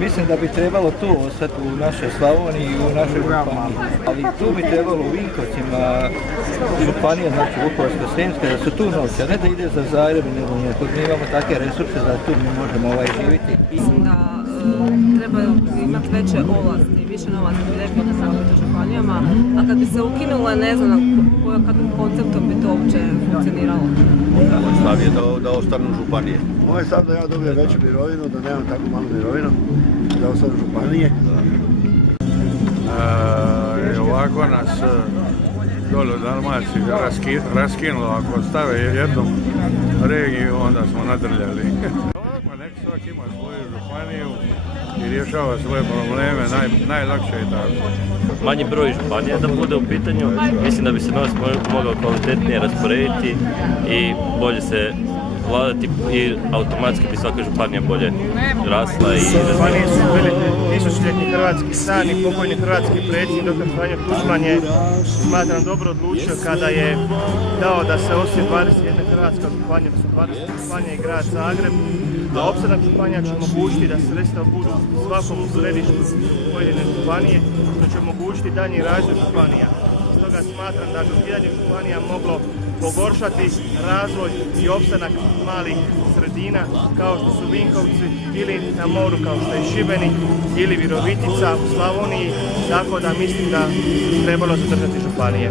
Mislim da bi trebalo to ostati u našoj Slavoniji i u našoj županiji. Ali tu bi trebalo u Vinkovcima županija, znači Vukovarsko-srijemska, da su tu novci, a ne da ide za Zagreb, nego mi imamo takve resurse da tu mi možemo živjeti. Mislim da treba imati veće ovlasti, više novaca bi definitivno u županijama, a kad bi se ukinule, ne znam kakvim konceptom bi to uopće funkcioniralo. Stav je da ostanu županije. Moj stav da ja dobijem veću mirovinu, da nemam tako malu mirovinu, da ostanu županije. Ovako nas dole u Dalmaciji raskinulo, ako stave jednu regiju, onda smo nadrljali. Ovako, nek svak ima svoju županiju i rješava svoje probleme, najlakše je tako. Manji broj županija da bude u pitanju, mislim da bi se novac mogao kvalitetnije rasporediti i bolje se vladati i automatski bi svaka županija bolje rasla. Županije su bili tisućljetni hrvatski san i pokojni hrvatski predsjednik dr. Franjo Tuđman je, smatram, dobro odlučio kada je dao da se osim 21 hrvatska županija, da su 20 županija i grad Zagreb, a opstanak županija će omogućiti da sredstva budu u svakom središtu pojedine županije, što će omogućiti daljnji razvoj županija. Stoga smatram da bi ukidanje županija moglo pogoršati razvoj i opstanak malih sredina kao što su Vinkovci ili na moru kao što je Šibenik ili Virovitica u Slavoniji, tako da mislim da trebalo zadržati županije.